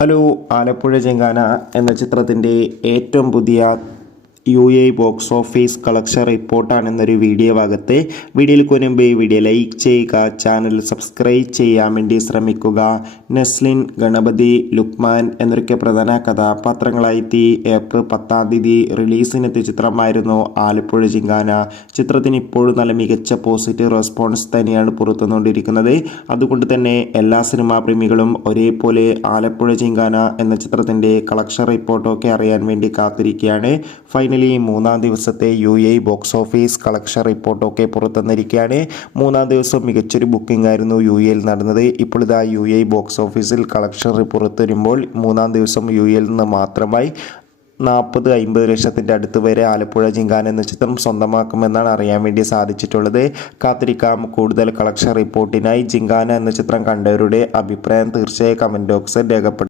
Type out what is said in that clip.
Hello, Alappuzha ചെങ്കാന എന്ന ചിത്രത്തിൻ്റെ ഏറ്റവും പുതിയ UAE ബോക്സ് ഓഫീസ് കളക്ഷൻ റിപ്പോർട്ടാണെന്നൊരു വീഡിയോ ഭാഗത്ത് വീഡിയോയിൽ മുൻപ് വീഡിയോ ലൈക്ക് ചെയ്യുക, ചാനൽ സബ്സ്ക്രൈബ് ചെയ്യാൻ വേണ്ടി ശ്രമിക്കുക. നെസ്ലിൻ, ഗണപതി, ലുക്മാൻ എന്നൊക്കെ പ്രധാന കഥാപാത്രങ്ങളായി ഏപ്രിൽ 10 റിലീസിനെത്തിയ ചിത്രമായിരുന്നു ആലപ്പുഴ ചിങ്കാന. ചിത്രത്തിന് ഇപ്പോഴും നല്ല മികച്ച പോസിറ്റീവ് റെസ്പോൺസ് തന്നെയാണ് പുറത്തുകൊണ്ടിരിക്കുന്നത്. അതുകൊണ്ട് തന്നെ എല്ലാ സിനിമാ പ്രേമികളും ഒരേപോലെ ആലപ്പുഴ ചിങ്കാന എന്ന ചിത്രത്തിൻ്റെ കളക്ഷൻ റിപ്പോർട്ടൊക്കെ അറിയാൻ വേണ്ടി കാത്തിരിക്കുകയാണ്. ഫൈനലി 3-ാം ദിവസത്തെ UAE ബോക്സ് ഓഫീസ് കളക്ഷൻ റിപ്പോർട്ടൊക്കെ പുറത്തുവന്നിരിക്കുകയാണ്. 3-ാം ദിവസം മികച്ചൊരു ബുക്കിംഗ് ആയിരുന്നു UAEയിൽ നടന്നത്. ഇപ്പോൾ ഇതാ UAE ബോക്സ് ഓഫീസിൽ കളക്ഷൻ പുറത്തു വരുമ്പോൾ 3-ാം ദിവസം UAEയിൽ നിന്ന് മാത്രമായി 40-50 ലക്ഷത്തിൻ്റെ അടുത്ത് വരെ ആലപ്പുഴ ചിങ്കാന എന്ന ചിത്രം സ്വന്തമാക്കുമെന്നാണ് അറിയാൻ വേണ്ടി സാധിച്ചിട്ടുള്ളത്. കാത്തിരിക്കാം കൂടുതൽ കളക്ഷൻ റിപ്പോർട്ടിനായി. ചിങ്കാന എന്ന ചിത്രം കണ്ടവരുടെ അഭിപ്രായം തീർച്ചയായും കമൻറ്റ് ബോക്സിൽ രേഖപ്പെടുത്തുക.